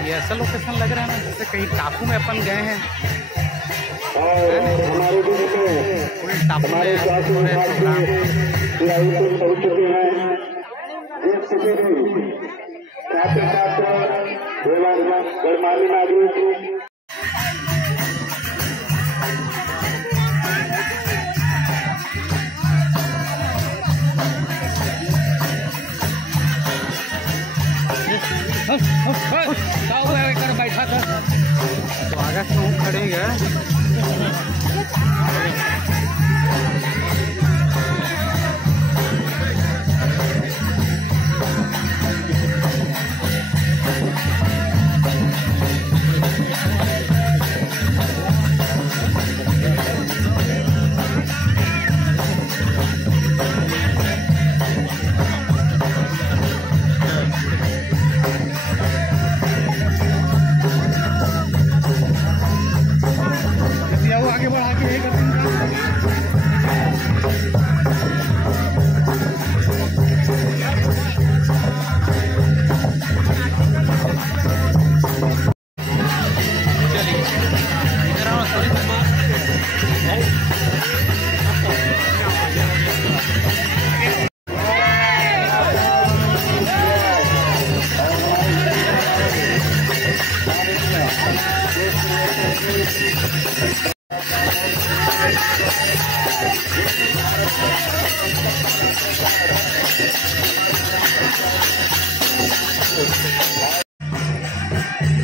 ये ऐसा लोकेशन लग रहा है ना जैसे कहीं टापू में अपन गए हैं। टापू में बैठा था तो आगे से हम खड़े गए। आगे बढ़ा के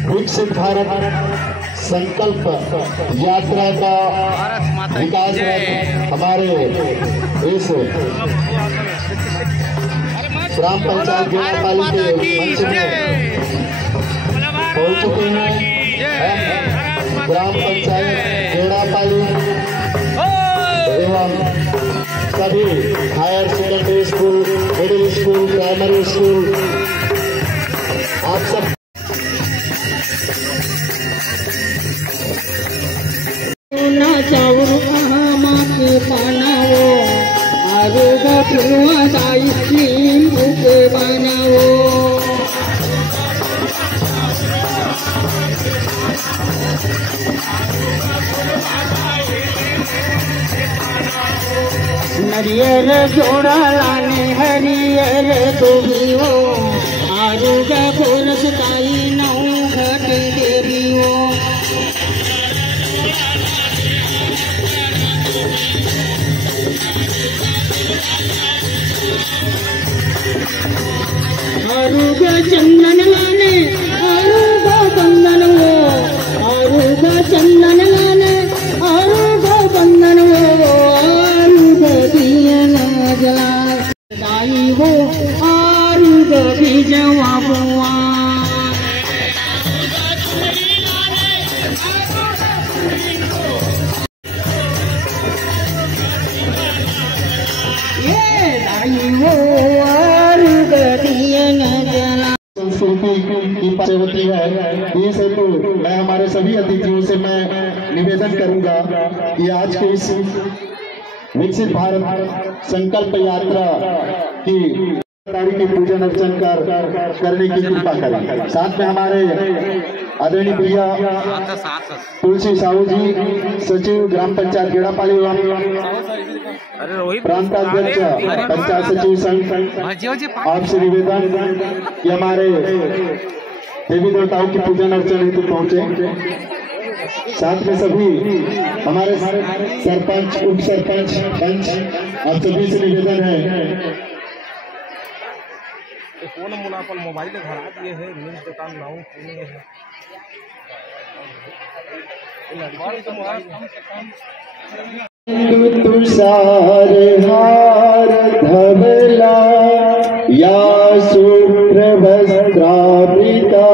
विकसित भारत संकल्प यात्रा का विकास हमारे इस ग्राम पंचायत जोड़ापाली के मंच में पहुंच चुके हैं। ग्राम पंचायत जोड़ापाली एवं सभी higher secondary school, middle school, primary school, आप सब चावल माके बनाओ आरोग्य पूर्वादायी स्कीम उके बनाओ नरियर जोड़ा लाने हरियर दुबियो आरोग्य पूर्वादायी नौ घट देवियो आरुगा चंदन लाने आरुगा बंदन वो आरुगा चंदन लाने आरुगा बंदन वो आरुगा दिया न जला दाई वो आरुगा बीजवा बुआ ये दाई वो संस्कृति होती है। ये हेतु मैं हमारे सभी अतिथियों से मैं निवेदन करूंगा कि आज के इस विकसित भारत संकल्प यात्रा की पूजन अर्चन करने की कृपा करें। साथ में हमारे आदरणीय भैया तुलसी साहू जी, सचिव ग्राम पंचायत जोड़ापाली प्रांताध्यक्ष पंचायत सचिव संघ, आपसे निवेदन कि हमारे देवी देवताओं की पूजन अर्चन हेतु पहुंचे। साथ में सभी हमारे सरपंच, उप सरपंच, पंच, आप सभी से निवेदन है फोन मुनाफल मोबाइल घर आ दिए है न्यूज दुकान लाऊं तुषार हार धवला या शुभ्र वस्त्रावृता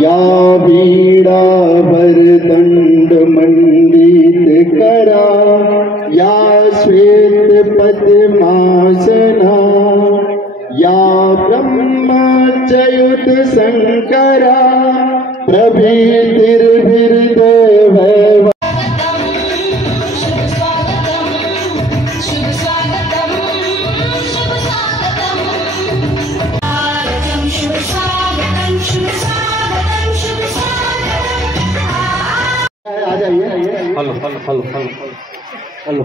या वीणा वरदंड मंडित करा या श्वेत पद्मासना या ब्रह्मच्युत शंकरा प्रभृतिर्भिर्देव जाइए। Hello hello hello hello hello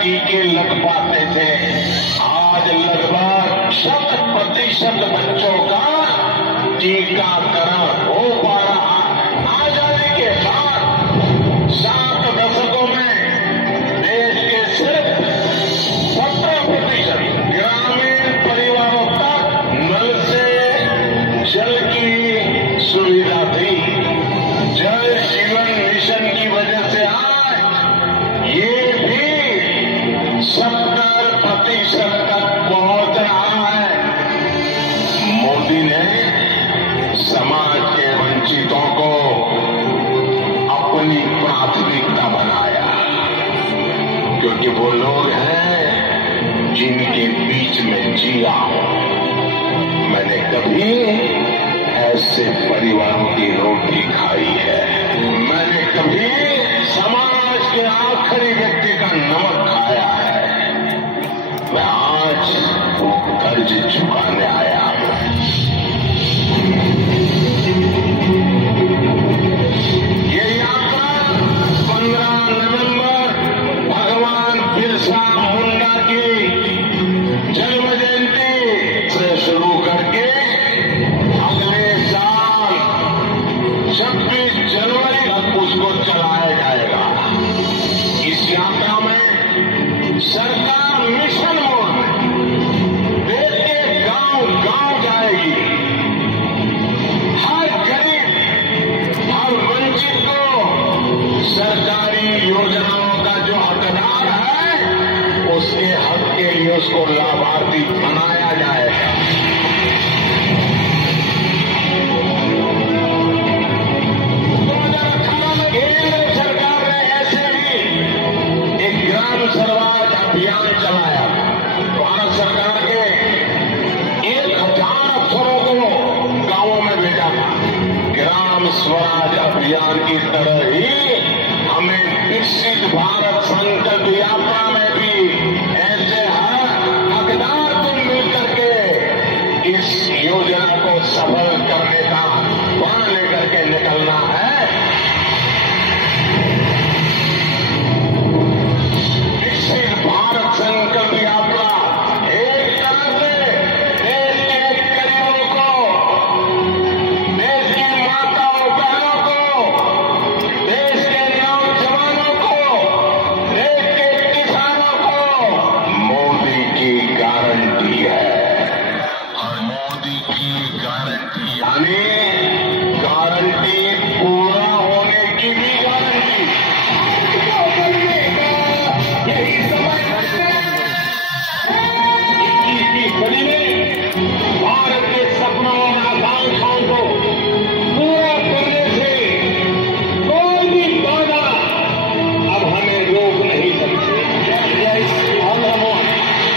टीके लग पाते थे। आज लगभग 100% बच्चों का टीकाकरण हो पा रहा है। आजादी के बाद 7 दशकों में देश के सिर्फ 17% ग्रामीण परिवारों तक नल से जल की सुविधा थी। जल जीवन मिशन की वजह से आज ये भी 70% तक पहुंच रहा है। मोदी ने समाज के वंचितों को अपनी प्राथमिकता बनाया, क्योंकि वो लोग हैं जिनके बीच में जिया हूं। मैंने कभी ऐसे परिवारों की रोटी खाई है। मैंने कभी समाज के आखिरी व्यक्ति का नमक खाया है। मैं आज कर्ज चुकाने आया हूं। ये यात्रा 15 नवंबर भगवान बिरसा मुंडा की जन्म जयंती से शुरू करके अगले साल 26 जनवरी तक उसको चलाया जाएगा। इस यात्रा में सरकार मिशन मोड में देश के गांव-गांव जाएगी। ही उसको लाभार्थी बनाया जाएगा। 2018 में केंद्र सरकार ने ऐसे ही एक ग्राम स्वराज अभियान चलाया। भारत सरकार के 1000 अफसरों को गांवों में भेजा। ग्राम स्वराज अभियान की तरह ही हमें विकसित भारत संकल्प यात्रा में भी ऐसे हकदार तुम मिलकर के इस योजना को सफल करने का वहां लेकर के निकलना है। विकसित भारत संकल्प यात्रा एक तरह से देश के गरीबों को, देश की माताओं बहनों को, देश के नौजवानों को, देश के किसानों को मोदी की गारंटी है। और मोदी की गारंटी यानी गारंटी पूरा होने की भी गारंटी। यही समय है 21वीं सदी में भारत के सपनों और आकांक्षाओं को पूरा करने से कोई भी बाधा अब हमें रोक नहीं सकती।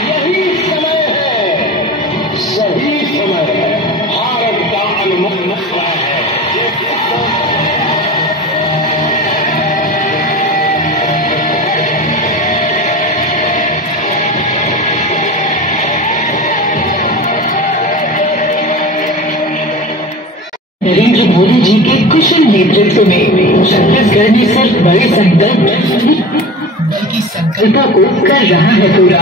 यही समय है, सही समय है, भारत का अनमोल मसला है। नरेंद्र मोदी जी के कुशल नेतृत्व में छत्तीसगढ़ ने सिर्फ बड़े संकल्प बल्कि संकल्पों को कर रहा है पूरा।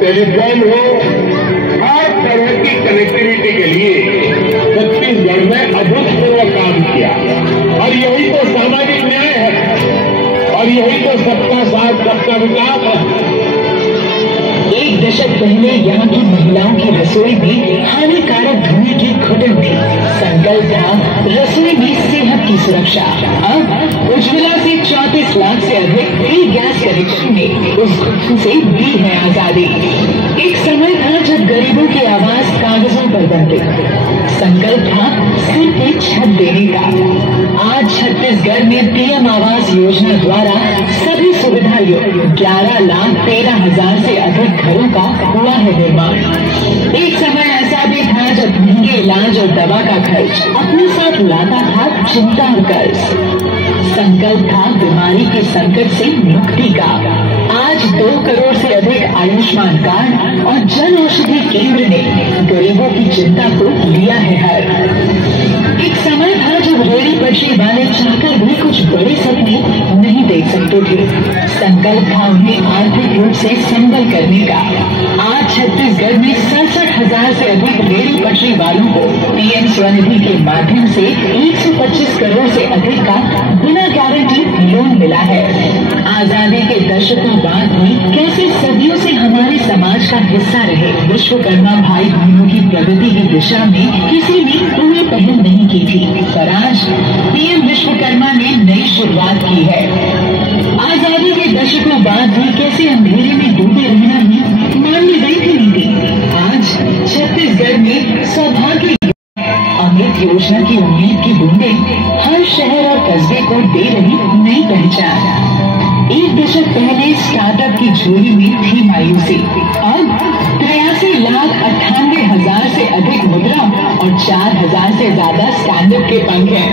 टेलीफोन हो, हर तरह की कनेक्टिविटी के लिए छत्तीसगढ़ में अभूतपूर्व काम किया। और यही तो सामाजिक न्याय है, और यही तो सबका साथ सबका विकास है। एक दशक पहले यहाँ की महिलाओं की रसोई में हानिकारक धुएं की घुटन थी। संकल्प था रसोई में सेहत की सुरक्षा। अब उज्ज्वला से 34 लाख से अधिक फ्री गैस कनेक्शन ने उस घुटन से दी है आजादी। एक समय था जब गरीबों की आवाज कागजों पर बनती। संकल्प था सिर पे छत देने का। आज छत्तीसगढ़ में पीएम आवास योजना द्वारा सभी सुविधा युक्त 11,13,000 से अधिक घरों का हुआ है निर्माण। एक समय ऐसा भी था जब महंगे इलाज और दवा का खर्च अपने साथ लाता था चिंता और कर्ज। संकल्प था बीमारी के संकट से मुक्ति का। आज 2 करोड़ से अधिक आयुष्मान कार्ड और जन औषधि केंद्र ने गरीबों की चिंता को लिया है हर। एक समय था जब रेहड़ी पटरी वाले चाहकर भी कुछ बड़े सपने नहीं देख सकते थे। संकल्प था उन्हें आर्थिक रूप से संबल करने का। आज छत्तीसगढ़ में 67,000 से अधिक रेहड़ी पटरी वालों को पीएम स्वनिधि के माध्यम से 125 करोड़ से अधिक का बिना गारंटी लोन मिला है। आजादी के दशकों बाद भी कैसे सदियों से हमारे समाज का हिस्सा रहे विश्वकर्मा भाई बहनों की प्रगति की दिशा में किसी ने कोई पहल नहीं की थी, पर आज पीएम विश्वकर्मा ने नई शुरुआत की है। आजादी के दशकों बाद भी कैसे अंधेरे में डूबे रहना ही मान ली गई थी नीति। आज छत्तीसगढ़ में सौभाग्य अमृत योजना की उम्मीद की बूंदें हर शहर और कस्बे को दे रही नई पहचान। एक दशक पहले स्टार्टअप की झोली में थी मायूसी। अब 83,98,000 से अधिक मुद्रा और 4,000 से ज्यादा स्टैंडअप के पंख हैं।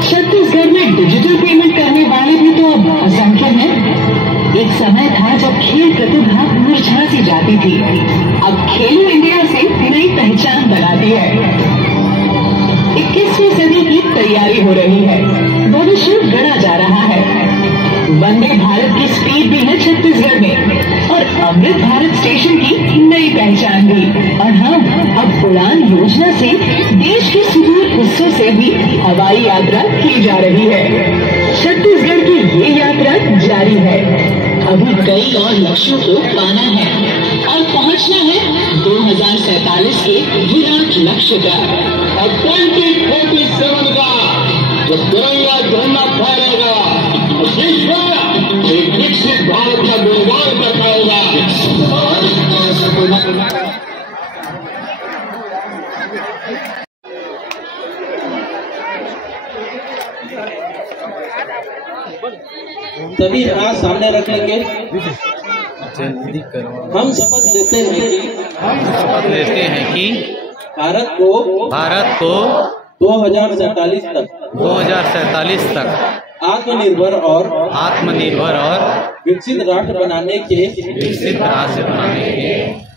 छत्तीसगढ़ में डिजिटल पेमेंट करने वाले भी तो अब असंख्य हैं। एक समय था जब खेल प्रतिभा मुरझा सी जाती थी। अब खेलो इंडिया से नई पहचान बनाती है। 21वीं सदी की तैयारी हो रही है, भविष्य गढ़ा जा रहा है। वंदे भारत की स्पीड भी है छत्तीसगढ़ में और अमृत भारत स्टेशन की नई पहचान भी। और हाँ, अब उड़ान योजना से देश के सुदूर हिस्सों से भी हवाई यात्रा की जा रही है। छत्तीसगढ़ की ये यात्रा जारी है। अभी कई और लक्ष्यों को पाना है और पहुंचना है 2047 के विराट लक्ष्य तक। अब 2047 का जब तिरंगा झंडा फहरेगा, विश्व सभी हाथ सामने रख लेंगे। हम शपथ लेते हैं कि भारत को 2047 तक आत्मनिर्भर और विकसित राष्ट्र बनाने के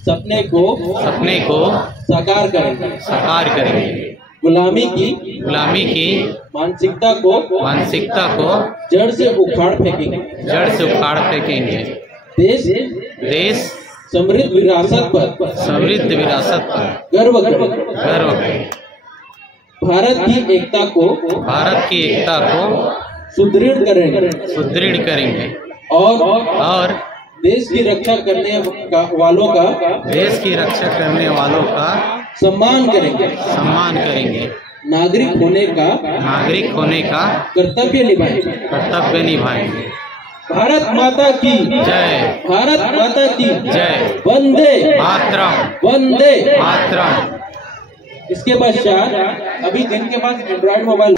सपने को साकार करेंगे। गुलामी की मानसिकता को जड़ से उखाड़ फेंकेंगे। देश समृद्ध विरासत पर गर्व करें। भारत की एकता को सुदृढ़ करेंगे और देश की रक्षा करने वालों का सम्मान करेंगे। नागरिक होने का कर्तव्य निभाएंगे। भारत माता की जय। वंदे मातरम। इसके पश्चात अभी जिनके पास एंड्रॉइड मोबाइल